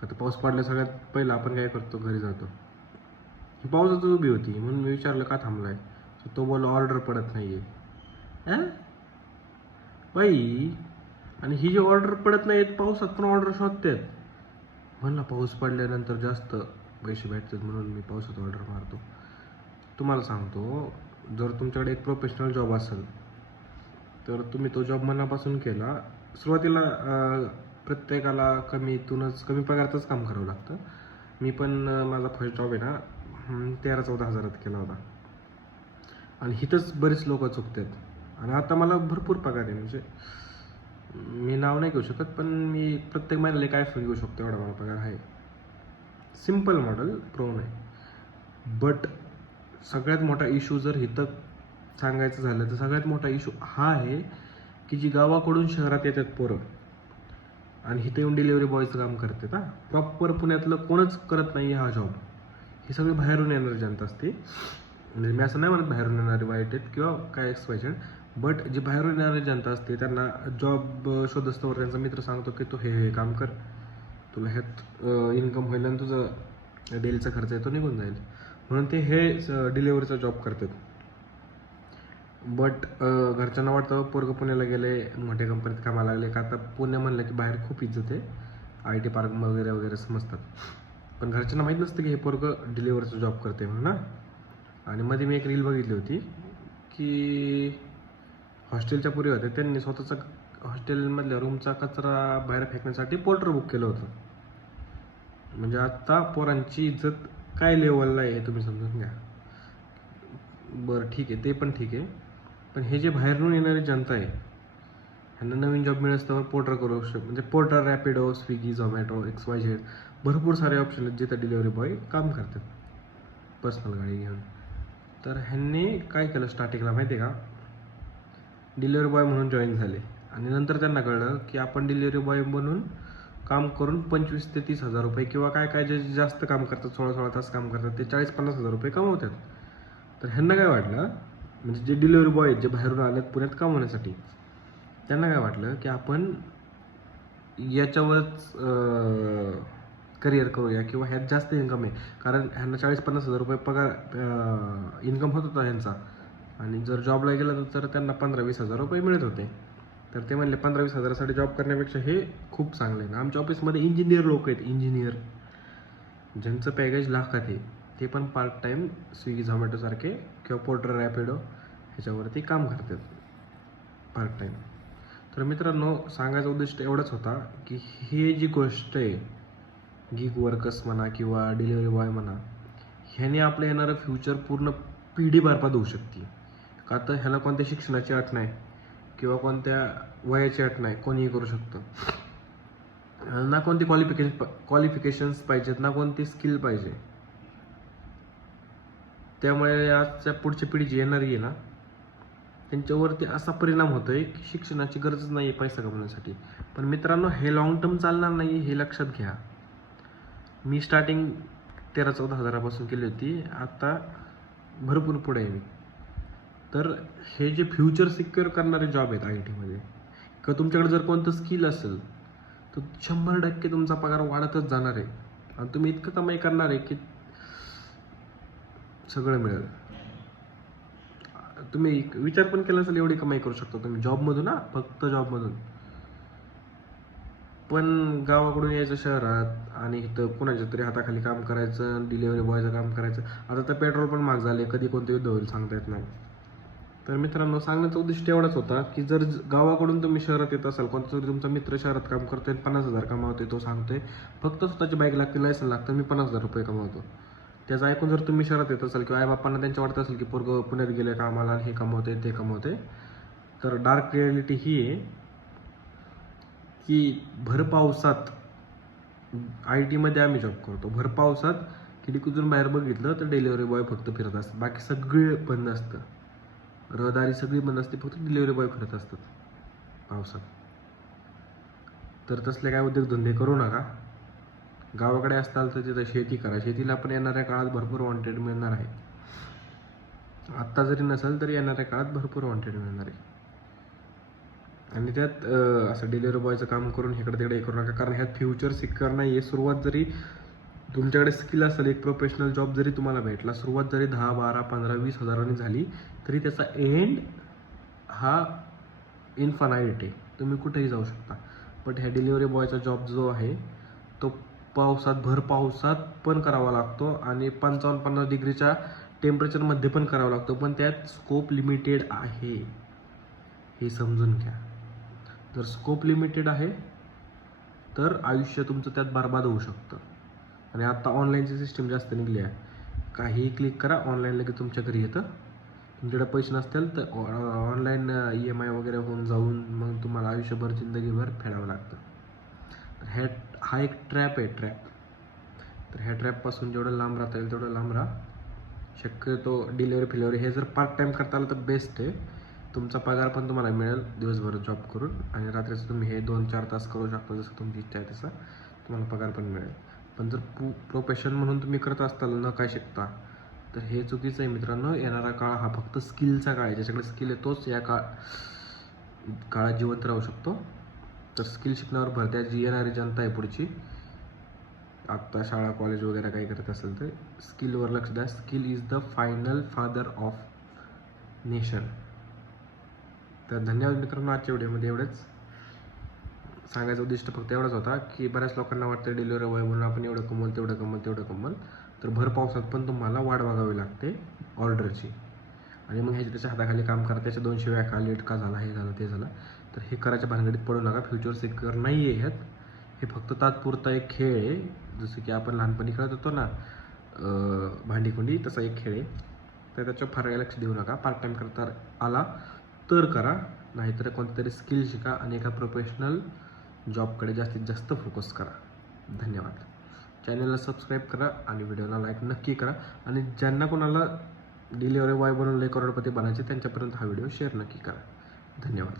का तर पाऊस पडल्या सगळ्यात पहिलं आपण काय करतो, घरी जातो. ही पावसातच उभी होती म्हणून मी विचारलं का थांबलाय. तो बोलला ऑर्डर पडत नाहीये. बाई, आणि ही जी ऑर्डर पडत नाहीत पावसात पण ऑर्डर शोधतात. म्हणलं पाऊस पडल्यानंतर जास्त पैसे भेटतात म्हणून मी पावसात ऑर्डर मारतो. तुम्हाला सांगतो, जर तुमच्याकडे एक प्रोफेशनल जॉब असेल तर तुम्ही तो जॉब मनापासून केला. सुरुवातीला प्रत्येकाला कमी पगारातच काम करावं लागतं. मी पण माझा फर्स्ट जॉब आहे ना 13-14 हजारात केला होता. आणि हिथंच बरेच लोक चुकतात. आणि आता मला भरपूर पगार आहे. म्हणजे मी नाव नाही घेऊ शकत, पण मी प्रत्येक महिन्याला काय फोन घेऊ शकतो एवढा मला पगार आहे. सिम्पल मॉडेल प्रो नाही. बट सगळ्यात मोठा इश्यू जर इथं सांगायचं झालं तर सगळ्यात मोठा इश्यू हा आहे की जी गावाकडून शहरात येतात पोरं आणि इथं येऊन डिलिव्हरी बॉयचं काम करतात. प्रॉपर पुण्यातलं कोणच करत नाही हा जॉब. ही सगळी बाहेरून येणारी जनता असते. म्हणजे मी असं नाही म्हणत बाहेरून येणारे वाईट आहेत किंवा काय एक्सपायजेड, बट जी बाहेरून येणारी जनता असते त्यांना जॉब शोध असतो. त्यांचा मित्र सांगतो की तू हे काम कर, तुला ह्यात इन्कम होईल आणि तुझं डेलीचा खर्च आहे तो निघून जाईल, म्हणून ते हे डिलिव्हरीचा जॉब करतात. बट घरच्यांना वाटतं पोरगं पुण्याला गेले, मोठ्या कंपनीत कामाला लागले का. आता पुणे म्हणलं की बाहेर खूप इज्जत आहे, IT पार्क वगैरे वगैरे समजतात. पण घरच्यांना माहीत नसतं की हे पोरगं डिलिव्हरीचा जॉब करते म्हणून ना. आणि मध्ये मी एक रील बघितली होती की हॉस्टेलच्या पुरी होत्या, त्यांनी स्वतःचा हॉस्टेलमधल्या रूमचा कचरा बाहेर फेकण्यासाठी पोर्टर बुक केलं होतं. म्हणजे आता पोरांची इज्जत काय लेवलला आहे हे तुम्ही समजून घ्या. बरं ठीक आहे, ते पण ठीक आहे. पण हे जे बाहेरून येणारी जनता आहे ह्यांना नवीन जॉब मिळत असल्यावर पोर्टर करू शकतो. म्हणजे porter, Rapido, Swiggy, Zomato, XYZ भरपूर सारे ऑप्शन आहेत जिथं डिलिव्हरी बॉय काम करतात पर्सनल गाडी घेऊन. तर ह्यांनी काय केलं स्टार्टिंगला माहिती आहे का, डिलिव्हरी बॉय म्हणून जॉईन झाले आणि नंतर त्यांना कळलं की आपण डिलिव्हरी बॉय म्हणून काम करून 25 ते 30 हजार रुपये किंवा काय जे जास्त काम करतात, 16 तास काम करतात, ते 40-50 हजार रुपये कमवतात. तर ह्यांना काय वाटलं, म्हणजे जे डिलिव्हरी बॉय आहेत जे बाहेरून आलेत पुण्यात कमवण्यासाठी, त्यांना काय वाटलं की आपण याच्यावरच करिअर करूया किंवा ह्यात जास्त इन्कम आहे. कारण ह्यांना 40-50 हजार रुपये पगार इन्कम होत होता ह्यांचा. आणि जर जॉबला गेलं तर त्यांना 15-20 हजार रुपये मिळत होते. तर ते म्हणले 15-20 हजारासाठी जॉब करण्यापेक्षा हे खूप चांगलं आहे. आमच्या ऑफिसमध्ये इंजिनियर लोक आहेत, इंजिनियर ज्यांचं पॅकेज लाखात आहे, ते पण पार्ट टाईम स्विगी झोमॅटोसारखे किंवा पोर्टर, रॅपिडो ह्याच्यावरती काम करतात पार्ट टाईम. तर मित्रांनो, सांगायचा उद्दिष्ट एवढाच होता की ही जी गोष्ट आहे, गिग वर्कर्स म्हणा किंवा डिलिव्हरी बॉय म्हणा, ह्याने आपलं येणारं फ्युचर पूर्ण पिढी बरबाद होऊ शकते. का तर ह्याला कोणत्या शिक्षणाची अट नाही किंवा कोणत्या वयाची अट नाही, कोणीही करू शकतं. ना कोणती क्वालिफिकेशन्स पाहिजेत, ना कोणती स्किल पाहिजे. त्यामुळे आजच्या पुढची पिढी जी येणारी आहे ना, त्यांच्यावरती असा परिणाम होतोय की शिक्षणाची गरजच नाही आहे पैसा कमवण्यासाठी. पण मित्रांनो, हे लॉंग टर्म चालणार नाही हे लक्षात घ्या. मी स्टार्टिंग 13-14 हजारापासून केली होती, आता भरपूर पुढे आहे मी. तर हे जे फ्युचर सिक्युअर करणारे जॉब आहेत IT मध्ये, किंवा तुमच्याकडे जर कोणतं स्किल असेल तर 100% तुमचा पगार वाढतच जाणार आहे आणि तुम्ही इतकं कमाई करणार आहे की सगळं मिळेल. तुम्ही विचार पण केला असेल एवढी कमाई करू शकता तुम्ही जॉबमधून, फक्त जॉबमधून. पण गावाकडून यायचं शहरात आणि इथं कुणाच्या तरी हाताखाली काम करायचं, डिलिव्हरी बॉयचं काम करायचं. आता तर पेट्रोल पण महाग झाले, कधी कोणतं युद्ध होईल सांगता येत नाही. तर मित्रांनो, सांगण्याचा उद्दिष्ट एवढाच होता की जर गावाकडून तुम्ही शहरात येत असाल, कोणता तरी तुमचा मित्र शहरात काम करतोय, 50 हजार कमावतोय, तो सांगतोय फक्त स्वतःची बाईक लागते, लायसन लागतं, मी 50 हजार रुपये कमावतो. त्याचं ऐकून जर तुम्ही शहरात येत असाल किंवा आईबापांना त्यांच्या वाटत असेल की पोरगं पुण्यात गेले कामाला, हे कमवते ते कमवते, तर डार्क रिॲलिटी ही आहे की भर पावसात IT मध्ये आम्ही जॉब करतो. भर पावसात खिडकीतून बाहेर बघितलं तर डिलिव्हरी बॉय फक्त फिरत असतात, बाकी सगळे बंद असतं. रहदारी सगळी बंद असते, फक्त डिलिव्हरी बॉय फिरत असतात पावसात. तर तसले काय उद्योगधंदे करू नका. गावाकडे असताल तर तिथं शेती करा. शेतीला पण येणाऱ्या काळात भरपूर वॉन्टेड मिळणार आहे. आत्ता जरी नसेल तरी येणाऱ्या काळात भरपूर वॉन्टेड मिळणार आहे. आणि त्यात असं डिलिव्हरी बॉयचं काम करून इकडे तिकडे हे करू नका, कारण ह्यात फ्युचर सिक्युअर नाही आहे. सुरुवात जरी तुमच्याकडे स्किल असेल, एक प्रोफेशनल जॉब जरी तुम्हाला भेटला, सुरुवात जरी 10, 12, 15, 20 हजारांनी झाली तरी त्याचा एंड हा इन्फानाईट आहे. तुम्ही कुठेही जाऊ शकता. बट ह्या डिलिव्हरी बॉयचा जॉब जो आहे तो पावसात, भर पावसात पण करावा लागतो आणि 55-50 डिग्रीच्या टेम्परेचरमध्ये पण करावा लागतो. पण त्यात स्कोप लिमिटेड आहे, हे समजून घ्या. जर स्कोप लिमिटेड आहे तर आयुष्य तुमचं त्यात बरबाद होऊ शकतं. आणि आता ऑनलाईनची सिस्टीम जास्त निघली आहे. काहीही क्लिक करा, ऑनलाईन लगेच तुमच्या घरी येतं. तुमच्याकडे पैसे नसतील तर ऑनलाईन EMI वगैरे होऊन जाऊन मग तुम्हाला आयुष्यभर, जिंदगीभर फेडावं लागतं. तर हा एक ट्रॅप आहे, ट्रॅप. तर ह्या ट्रॅपपासून जेवढं लांब राहता येईल तेवढं लांब राहा. शक्यतो डिलिव्हरी हे जर पार्ट टाईम करता आलं तर बेस्ट आहे. तुमचा पगार पण तुम्हाला मिळेल दिवसभर जॉब करून, आणि रात्रीचं तुम्ही हे 2-4 तास करू शकता, जसं तुमची इच्छा आहे तसं तुम्हाला पगार पण मिळेल. पण जर प्रोफेशन म्हणून तुम्ही करत असताल न काय शिकता, तर हे चुकीचं आहे मित्रांनो. येणारा काळ हा फक्त स्किलचा काळ आहे. ज्याच्याकडे स्किल आहे तोच या काळात जिवंत राहू शकतो. तर स्किल शिकण्यावर भर द्या. जी येणारी जनता आहे पुढची, आत्ता शाळा कॉलेज वगैरे काही करत असेल तर स्किलवर लक्ष द्या. Skill is the final father of nation. तर धन्यवाद मित्रांनो. आजच्या व्हिडिओमध्ये एवढंच सांगायचं उद्दिष्ट फक्त एवढंच होता की बऱ्याच लोकांना वाटतं डिलिव्हरी बॉय म्हणून आपण एवढं कमवलं, तेवढं कमवलं. तर भर पावसात पण तुम्हाला वाट बघावी लागते ऑर्डरची. आणि मग ह्याची त्याच्या हाताखाली काम करा. त्याच्या 2 शिव्या खा, लेट का झाला, हे झालं ते झालं. तर हे करायच्या भानगडीत पडू नका. फ्युचर सिक्युअर नाही आहे ह्यात. हे फक्त तात्पुरता एक खेळ आहे. जसं की आपण लहानपणी खेळत होतो ना भांडीकुंडी, तसा एक खेळ आहे. तर त्याच्यावर फार लक्ष देऊ नका. पार्ट टाईम करता आला तर करा, नाहीतर कोणतरी स्किल शिका आणि एका प्रोफेशनल जॉबकडे जास्तीत जास्त फोकस करा. धन्यवाद. चॅनलला सबस्क्राईब करा आणि व्हिडिओला लाईक नक्की करा. आणि ज्यांना कोणाला डिलिव्हरी बॉय बनवून करोडपती बनायचे त्यांच्यापर्यंत हा व्हिडिओ शेअर नक्की करा. धन्यवाद.